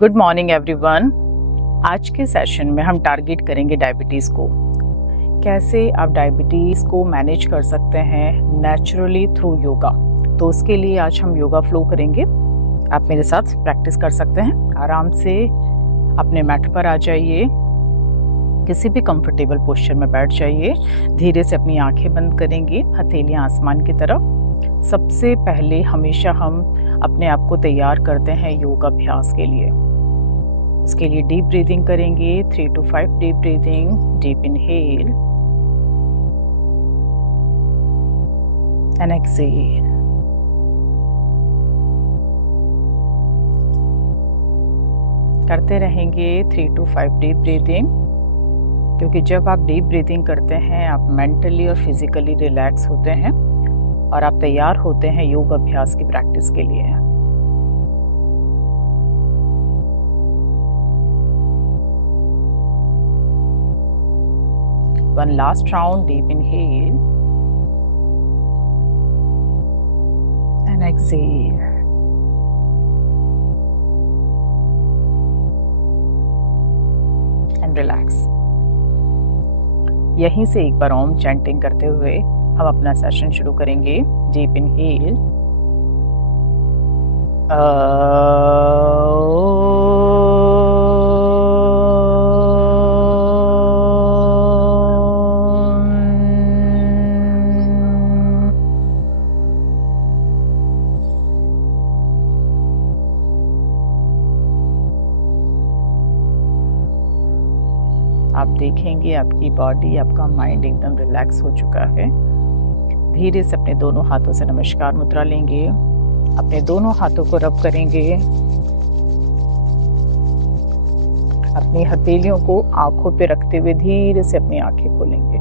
Good morning everyone. आज के session में हम टारगेट करेंगे डायबिटीज़ को। कैसे आप डायबिटीज़ को मैनेज कर सकते हैं नेचुरली थ्रू योगा। तो उसके लिए आज हम योगा फ्लो करेंगे। आप मेरे साथ प्रैक्टिस कर सकते हैं। आराम से अपने मैट पर आ जाइए, किसी भी कंफर्टेबल पोस्चर में बैठ जाइए। धीरे से अपनी आंखें बंद करेंगे, हथेलियां आसमान की तरफ। सबसे पहले हमेशा हम अपने आप को तैयार करते हैं योग अभ्यास के लिए। उसके लिए डीप ब्रीदिंग करेंगे, 3 to 5 deep breathing. Deep inhale and exhale. करते रहेंगे 3 to 5 डीप ब्रीदिंग, क्योंकि जब आप डीप ब्रीदिंग करते हैं आप मेंटली और फिजिकली रिलैक्स होते हैं और आप तैयार होते हैं योग अभ्यास की प्रैक्टिस के लिए। One last round, deep inhale and exhale. And relax. यहीं से एक बार ओम चैंटिंग करते हुए हम अपना सेशन शुरू करेंगे। डीप इनहेल, आप देखेंगे आपकी बॉडी, आपका माइंड एकदम रिलैक्स हो चुका है। धीरे से अपने दोनों हाथों से नमस्कार मुद्रा लेंगे। अपने दोनों हाथों को रब करेंगे। अपनी हथेलियों को आंखों पे रखते हुए धीरे से अपनी आंखें खोलेंगे।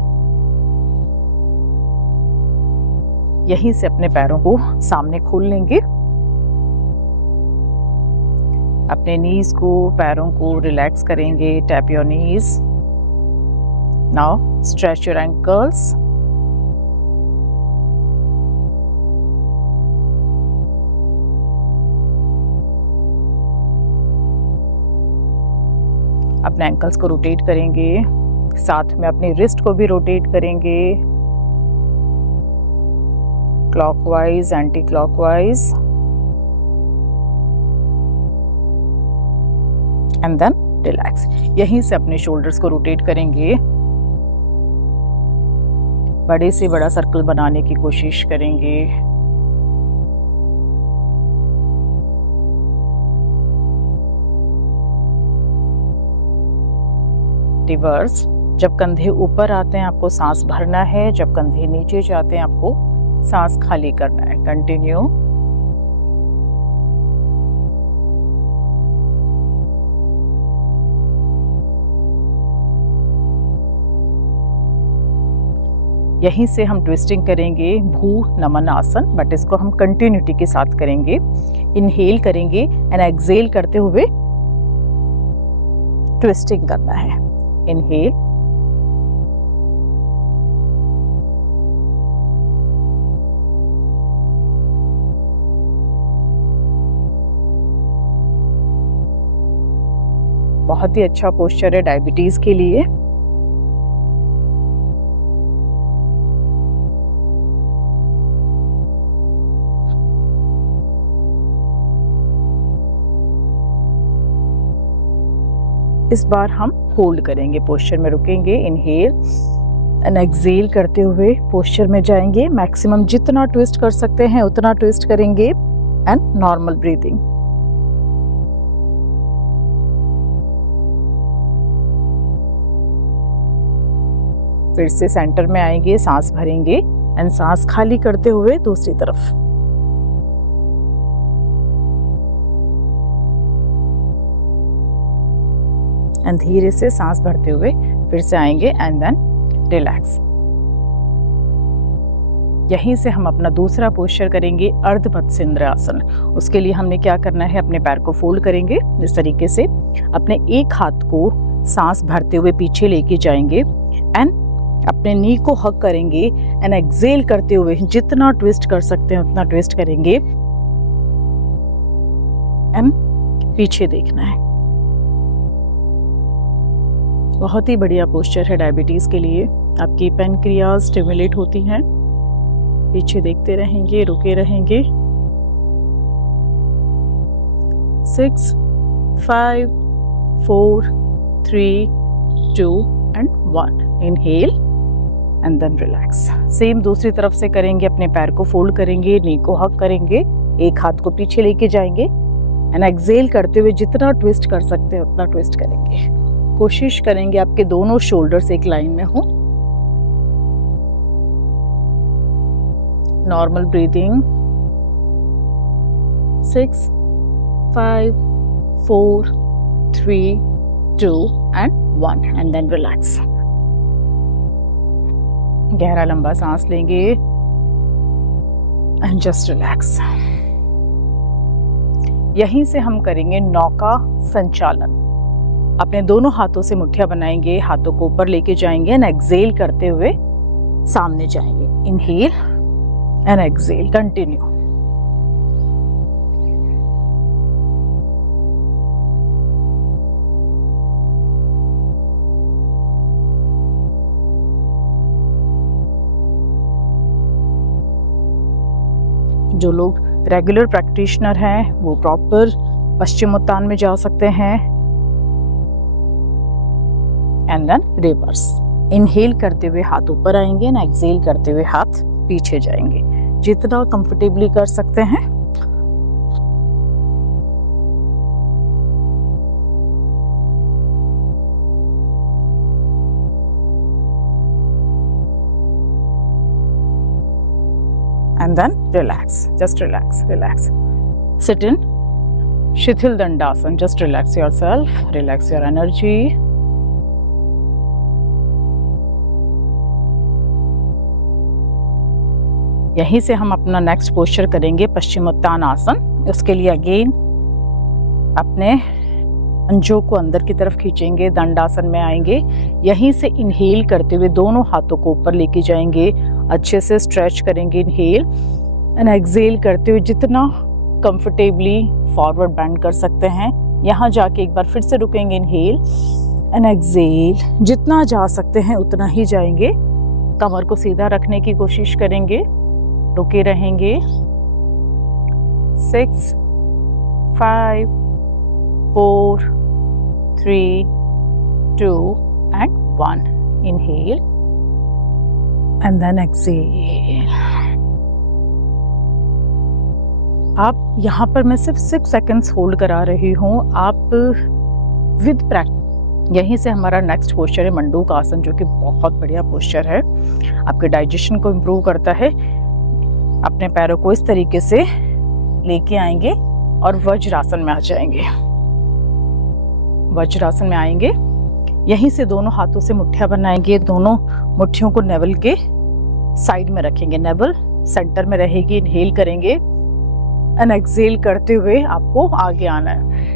यहीं से अपने पैरों को सामने खोल लेंगे। अपने नीज को, पैरों को रिलैक्स करेंगे। Tap your knees. Now stretch your ankles. अपने एंकल्स को रोटेट करेंगे, साथ में अपनी रिस्ट को भी रोटेट करेंगे, clockwise, anti clockwise, and then relax. यहीं से अपने शोल्डर्स को रोटेट करेंगे। बड़े से बड़ा सर्कल बनाने की कोशिश करेंगे। रिवर्स। जब कंधे ऊपर आते हैं आपको सांस भरना है, जब कंधे नीचे जाते हैं आपको सांस खाली करना है। कंटिन्यू। यहीं से हम ट्विस्टिंग करेंगे, भू नमन आसन, बट इसको हम कंटिन्यूटी के साथ करेंगे। इनहेल करेंगे एंड एक्सहेल करते हुए ट्विस्टिंग करना है। इनहेल, बहुत ही अच्छा पोस्चर है डायबिटीज के लिए। इस बार हम होल्ड करेंगे, पोस्चर में रुकेंगे। इनहेल एंड एक्सहेल करते हुए पोस्चर में जाएंगे। मैक्सिमम जितना ट्विस्ट कर सकते हैं उतना ट्विस्ट करेंगे एंड नॉर्मल ब्रीदिंग। फिर से सेंटर में आएंगे, सांस भरेंगे एंड सांस खाली करते हुए दूसरी तरफ। एंड धीरे से सांस भरते हुए फिर से आएंगे एंड देन रिलैक्स। यहीं से हम अपना दूसरा पोस्चर करेंगे, अर्ध मत्स्येंद्र आसन। उसके लिए हमने क्या करना है, अपने पैर को फोल्ड करेंगे इस तरीके से। अपने एक हाथ को सांस भरते हुए पीछे लेके जाएंगे एंड अपने नी को हक करेंगे एंड एक्सहेल करते हुए जितना ट्विस्ट कर सकते हैं उतना ट्विस्ट करेंगे एंड पीछे देखना है। बहुत ही बढ़िया पोस्चर है डायबिटीज़ के लिए। आपकी पैनक्रियाज स्टिमुलेट होती हैं। पीछे देखते रहेंगे, रुके रहेंगे। 6, 5, 4, 3, 2 and 1. Inhale and then relax. Same दूसरी तरफ से करेंगे। अपने पैर को फोल्ड करेंगे, नी को हक करेंगे, एक हाथ को पीछे लेके जाएंगे एंड एक्सेल करते हुए जितना ट्विस्ट कर सकते हैं उतना ट्विस्ट करेंगे। कोशिश करेंगे आपके दोनों शोल्डर्स एक लाइन में हो। Normal breathing. 6, 5, 4, 3, 2 and 1 and then relax. गहरा लंबा सांस लेंगे एंड जस्ट रिलैक्स। यहीं से हम करेंगे नौका संचालन। अपने दोनों हाथों से मुट्ठियां बनाएंगे, हाथों को ऊपर लेके जाएंगे एंड एक्सेल करते हुए सामने जाएंगे। Inhale and exhale, continue. जो लोग रेगुलर प्रैक्टिशनर हैं वो प्रॉपर पश्चिमोत्तान में जा सकते हैं एंड देन रिवर्स। इनहेल करते हुए हाथ ऊपर आएंगे एंड एक्सेल करते हुए हाथ पीछे जाएंगे, जितना कंफर्टेबली कर सकते हैं। And then relax, just relax, relax. Sit in Shithil Dandasana, just relax yourself, relax your energy. यहीं से हम अपना नेक्स्ट पोस्चर करेंगे पश्चिमोत्तान आसन। उसके लिए अगेन अपने पंजों को अंदर की तरफ खींचेंगे, दंडासन में आएंगे। यहीं से इनहेल करते हुए दोनों हाथों को ऊपर लेके जाएंगे, अच्छे से स्ट्रेच करेंगे। इनहेल एंड एक्सेल करते हुए जितना कंफर्टेबली फॉरवर्ड बेंड कर सकते हैं। यहाँ जाके एक बार फिर से रुकेंगे। इनहेल एंड एक्सेल, जितना जा सकते हैं उतना ही जाएंगे। कमर को सीधा रखने की कोशिश करेंगे, रुके रहेंगे। 6, 5, 4, 3, 2 and 1. Inhale and then exhale. आप यहाँ पर मैं सिर्फ 6 सेकंड्स होल्ड करा रही हूँ। आप विद प्रैक्टिस। यहीं से हमारा नेक्स्ट पोस्चर है मंडूक आसन, जो कि बहुत बढ़िया पोस्चर है, आपके डाइजेशन को इम्प्रूव करता है। अपने पैरों को इस तरीके से लेके आएंगे और वज्रासन में आ जाएंगे। वज्रासन में आएंगे, यहीं से दोनों हाथों से मुट्ठियां बनाएंगे। दोनों मुट्ठियों को नेवल के साइड में रखेंगे, नेवल सेंटर में रहेगी। इनहेल करेंगे एंड एक्सेल करते हुए आपको आगे आना है।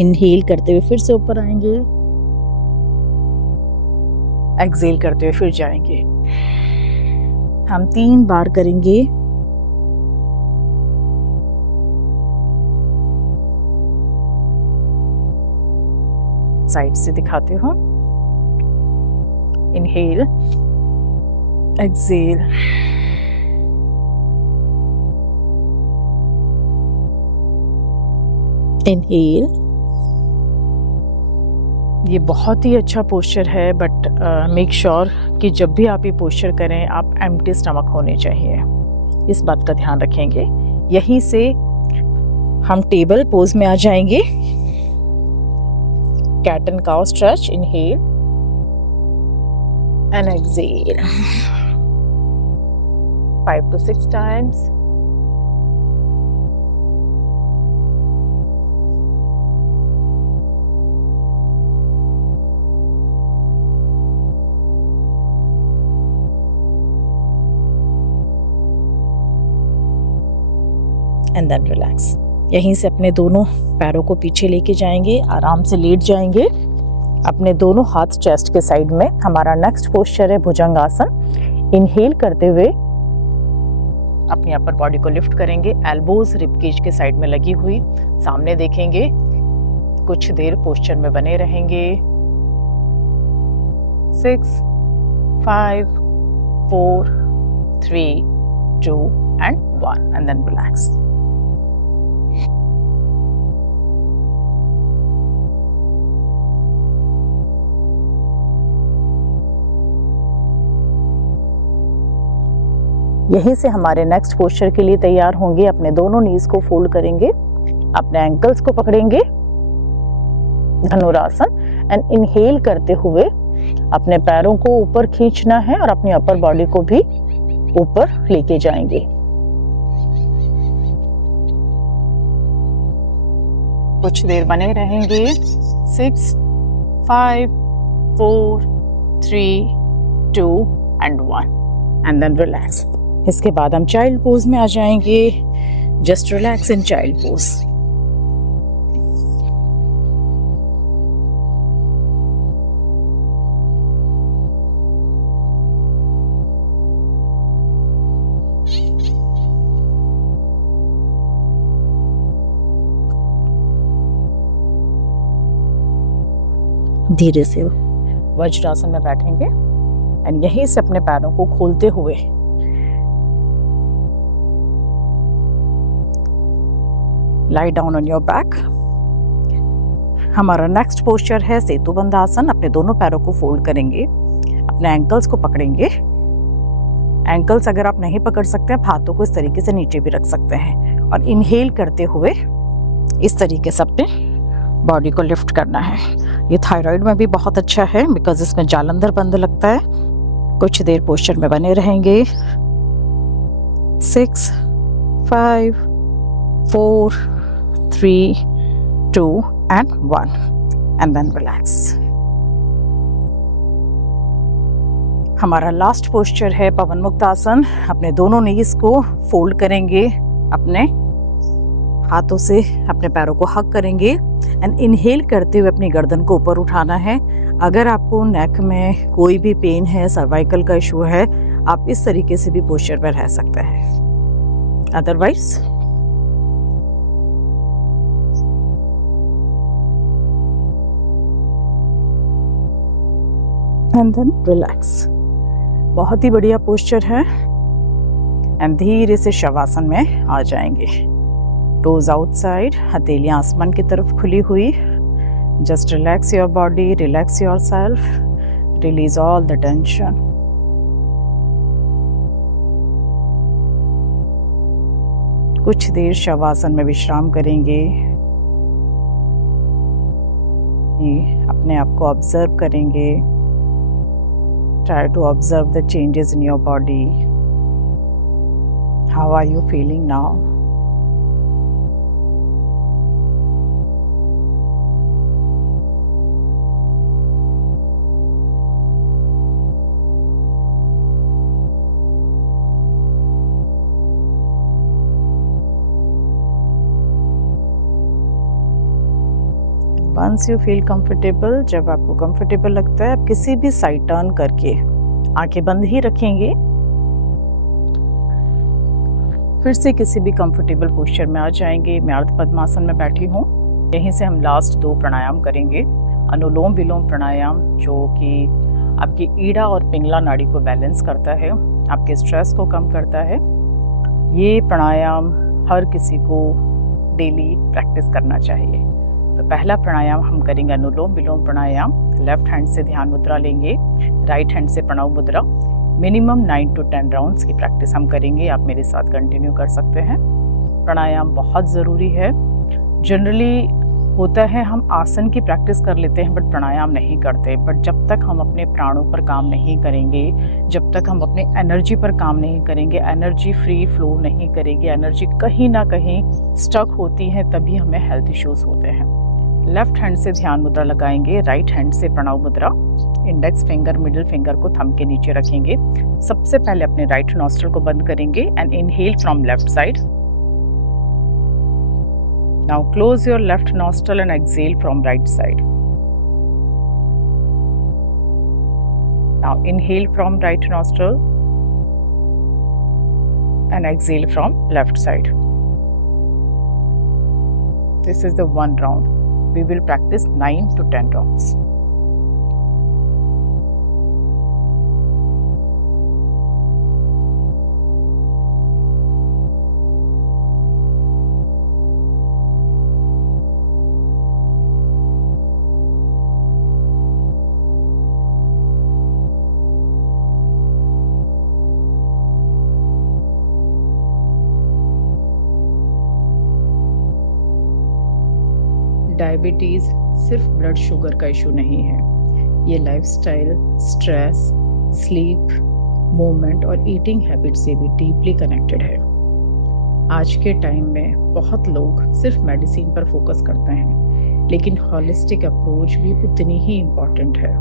इनहेल करते हुए फिर से ऊपर आएंगे, एक्सेल करते हुए फिर जाएंगे। हम 3 बार करेंगे। साइड से दिखाते हो। Inhale, exhale, inhale. ये बहुत ही अच्छा पोस्चर है, बट मेक श्योर कि जब भी आप ये पोस्चर करें आप एम्प्टी स्टमक होने चाहिए, इस बात का ध्यान रखेंगे। यहीं से हम टेबल पोज में आ जाएंगे। Cat and cow stretch. Inhale and exhale 5 to 6 times. And then relax. यहीं से अपने दोनों पैरों को पीछे लेके जाएंगे, आराम से लेट जाएंगे। अपने दोनों हाथ चेस्ट के साइड में। हमारा नेक्स्ट पोस्चर है भुजंगासन। इनहेल करते हुए अपनी अपर बॉडी को लिफ्ट करेंगे, एल्बोज रिब केज के साइड में लगी हुई, सामने देखेंगे, कुछ देर पोस्चर में बने रहेंगे। 6, 5, 4, 3, 2 and 1 and then relax. यहीं से हमारे नेक्स्ट पोस्चर के लिए तैयार होंगे। अपने दोनों नीज को फोल्ड करेंगे, अपने एंकल्स को पकड़ेंगे, धनुरासन, एंड इनहेल करते हुए अपने पैरों को ऊपर खींचना है और अपनी अपर बॉडी को भी ऊपर लेके जाएंगे। कुछ देर बने रहेंगे। 6, 5, 4, 3, 2 and 1 and then relax. इसके बाद हम चाइल्ड पोज में आ जाएंगे। Just relax in child pose. धीरे से वज्रासन में बैठेंगे एंड यहीं से अपने पैरों को खोलते हुए lie down on your back. हमारा नेक्स्ट पोस्चर है सेतुबंध आसन। अपने दोनों पैरों को फोल्ड करेंगे, अपने एंकल्स को पकड़ेंगे। एंकल्स अगर आप नहीं पकड़ सकते हैं, हाथों को इस तरीके से नीचे भी रख सकते हैं और इनहेल करते हुए इस तरीके से अपने बॉडी को लिफ्ट करना है। ये थायराइड में भी बहुत अच्छा है बिकॉज इसमें जालंधर बंद लगता है। कुछ देर पोस्चर में बने रहेंगे। 6, 5, 4, 3, 2 and 1 and then relax. हमारा लास्ट पोस्चर है पवन मुक्त आसन। अपने दोनों नीज को फोल्ड करेंगे, अपने हाथों से अपने पैरों को हग करेंगे एंड इनहेल करते हुए अपनी गर्दन को ऊपर उठाना है। अगर आपको नेक में कोई भी पेन है, सर्वाइकल का इशू है, आप इस तरीके से भी पोस्चर में रह सकते हैं। Otherwise and then relax. बहुत ही बढ़िया पोस्चर है एंड धीरे से शवासन में आ जाएंगे। टोज आउटसाइड, हथेलियां आसमान की तरफ खुली हुई। Just relax your body, relax your self, release all the tension. कुछ देर शवासन में विश्राम करेंगे। अपने आप को ऑब्जर्व करेंगे। Try to observe the changes in your body. How are you feeling now? Once you feel comfortable, जब आपको कंफर्टेबल लगता है, आप किसी भी साइड टर्न करके आंखें बंद ही रखेंगे। फिर से किसी भी कंफर्टेबल पोस्चर में आ जाएंगे। मैं अर्ध पद्मासन में बैठी हूँ। यहीं से हम लास्ट 2 प्राणायाम करेंगे। अनुलोम विलोम प्राणायाम, जो कि आपकी ईड़ा और पिंगला नाड़ी को बैलेंस करता है, आपके स्ट्रेस को कम करता है। ये प्राणायाम हर किसी को डेली प्रैक्टिस करना चाहिए। तो पहला प्राणायाम हम करेंगे अनुलोम विलोम प्राणायाम। लेफ्ट हैंड से ध्यान मुद्रा लेंगे, राइट हैंड से प्रणव मुद्रा। मिनिमम 9 to 10 राउंड्स की प्रैक्टिस हम करेंगे। आप मेरे साथ कंटिन्यू कर सकते हैं। प्राणायाम बहुत ज़रूरी है। जनरली होता है हम आसन की प्रैक्टिस कर लेते हैं बट प्राणायाम नहीं करते। बट जब तक हम अपने प्राणों पर काम नहीं करेंगे, जब तक हम अपने एनर्जी पर काम नहीं करेंगे, एनर्जी फ्री फ्लो नहीं करेगी, एनर्जी कहीं ना कहीं स्टक होती है, तभी हमें हेल्थ इश्यूज होते हैं। लेफ्ट हैंड से ध्यान मुद्रा लगाएंगे, राइट हैंड से प्रणव मुद्रा। इंडेक्स फिंगर, मिडिल फिंगर को थंब के नीचे रखेंगे। सबसे पहले अपने राइट नॉस्ट्रल को बंद करेंगे and inhale from left side. Now close your left nostril and exhale from right side. Now inhale from right nostril and exhale from left side. This is the one round. We will practice 9 to 10 rounds. Diabetes सिर्फ blood sugar का issue नहीं है, ये lifestyle, stress, sleep, movement और eating habit से भी deeply connected है। आज के टाइम में बहुत लोग सिर्फ मेडिसिन पर फोकस करते हैं, लेकिन हॉलिस्टिक अप्रोच भी उतनी ही इम्पॉर्टेंट है।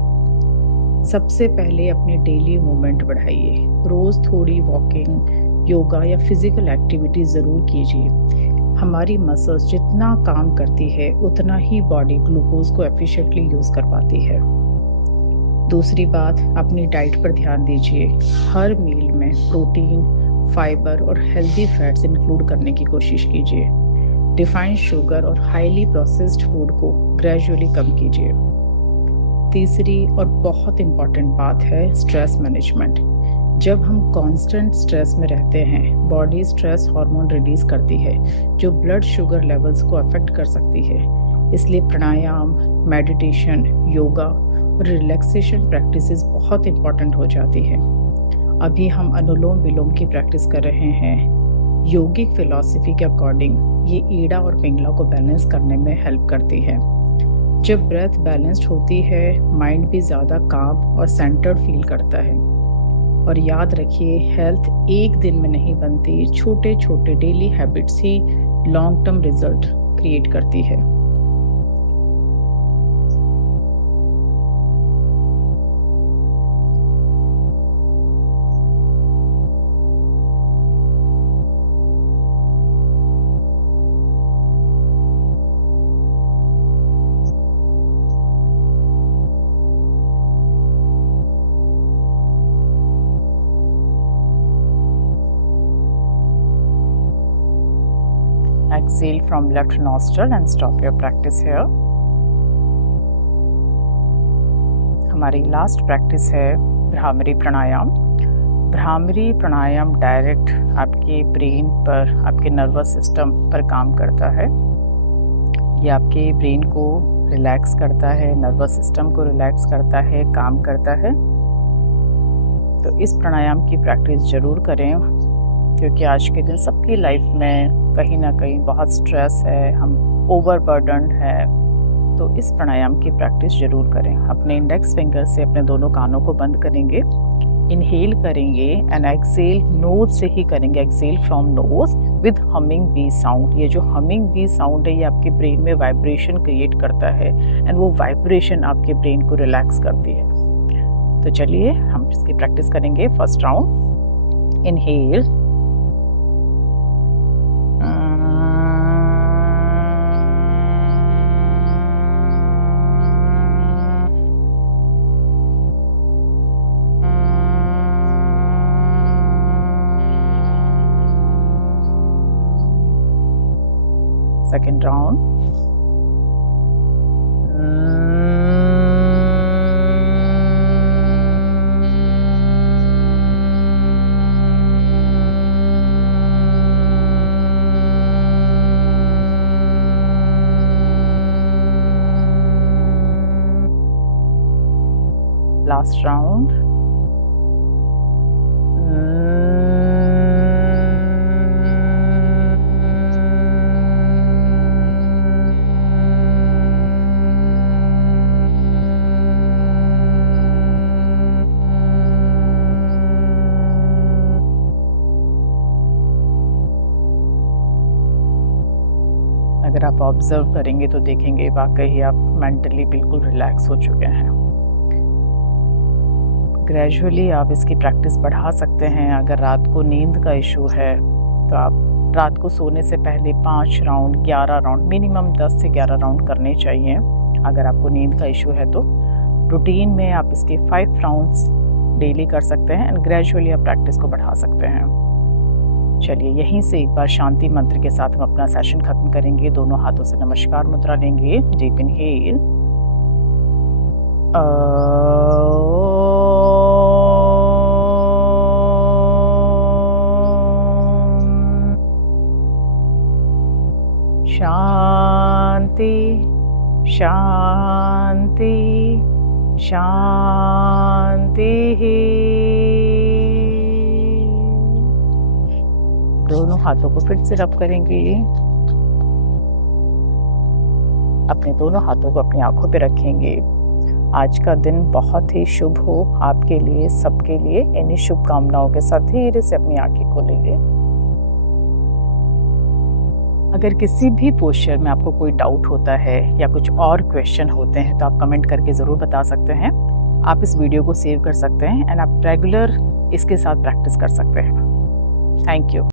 सबसे पहले अपनी डेली मूवमेंट बढ़ाइए। रोज़ थोड़ी वॉकिंग, योगा या फिजिकल एक्टिविटी ज़रूर कीजिए। हमारी मसल्स जितना काम करती है उतना ही बॉडी ग्लूकोज को एफिशिएंटली यूज़ कर पाती है। दूसरी बात, अपनी डाइट पर ध्यान दीजिए। हर मील में प्रोटीन, फाइबर और हेल्दी फैट्स इंक्लूड करने की कोशिश कीजिए। रिफाइंड शुगर और हाईली प्रोसेस्ड फूड को ग्रेजुअली कम कीजिए। तीसरी और बहुत इम्पॉर्टेंट बात है स्ट्रेस मैनेजमेंट। जब हम कांस्टेंट स्ट्रेस में रहते हैं, बॉडी स्ट्रेस हार्मोन रिलीज करती है जो ब्लड शुगर लेवल्स को अफेक्ट कर सकती है। इसलिए प्राणायाम, मेडिटेशन, योगा और रिलैक्सेशन प्रैक्टिसेस बहुत इंपॉर्टेंट हो जाती है। अभी हम अनुलोम विलोम की प्रैक्टिस कर रहे हैं। योगिक फिलॉसफी के अकॉर्डिंग ये ईड़ा और पिंगला को बैलेंस करने में हेल्प करती है। जब ब्रेथ बैलेंस्ड होती है, माइंड भी ज़्यादा काम और सेंटर्ड फील करता है। और याद रखिए, हेल्थ एक दिन में नहीं बनती, छोटे छोटे डेली हैबिट्स ही लॉन्ग टर्म रिजल्ट क्रिएट करती है। Exhale from left nostril and stop your practice here. हमारी लास्ट प्रैक्टिस है भ्रामरी प्राणायाम। भ्रामरी प्राणायाम डायरेक्ट आपके ब्रेन पर, आपके नर्वस सिस्टम पर काम करता है। ये आपके ब्रेन को रिलैक्स करता है, नर्वस सिस्टम को रिलैक्स करता है, काम करता है। तो इस प्राणायाम की प्रैक्टिस ज़रूर करें, क्योंकि आज के दिन सबकी लाइफ में कहीं ना कहीं बहुत स्ट्रेस है, हम ओवरबर्डन्ड है। तो इस प्राणायाम की प्रैक्टिस ज़रूर करें। अपने इंडेक्स फिंगर से अपने दोनों कानों को बंद करेंगे, इनहेल करेंगे एंड एक्सेल नोज से ही करेंगे। Exhale from nose with humming bee sound. ये जो हमिंग बी साउंड है, ये आपके ब्रेन में वाइब्रेशन क्रिएट करता है एंड वो वाइब्रेशन आपके ब्रेन को रिलैक्स करती है। तो चलिए हम इसकी प्रैक्टिस करेंगे। First round, inhale, second round, last round, अगर आप ऑब्जर्व करेंगे तो देखेंगे वाकई आप मेंटली बिल्कुल रिलैक्स हो चुके हैं। ग्रेजुअली आप इसकी प्रैक्टिस बढ़ा सकते हैं। अगर रात को नींद का इशू है तो आप रात को सोने से पहले 5 राउंड, 11 राउंड, मिनिमम 10 से 11 राउंड करने चाहिए। अगर आपको नींद का इशू है तो रूटीन में आप इसके 5 राउंड्स डेली कर सकते हैं एंड ग्रेजुअली आप प्रैक्टिस को बढ़ा सकते हैं। चलिए यहीं से एक बार शांति मंत्र के साथ हम अपना सेशन खत्म करेंगे। दोनों हाथों से नमस्कार मुद्रा लेंगे। डीप इनहेल, शांति शांति शांति। दोनों हाथों को फिर से रब करेंगे। अपने दोनों हाथों को अपनी आंखों पे रखेंगे। आज का दिन बहुत ही शुभ हो आपके लिए, सबके लिए। इन्हीं शुभकामनाओं के साथ धीरे से अपनी आंखें खोलेंगे। अगर किसी भी पोस्चर में आपको कोई डाउट होता है या कुछ और क्वेश्चन होते हैं तो आप कमेंट करके ज़रूर बता सकते हैं। आप इस वीडियो को सेव कर सकते हैं एंड आप रेगुलर इसके साथ प्रैक्टिस कर सकते हैं। Thank you.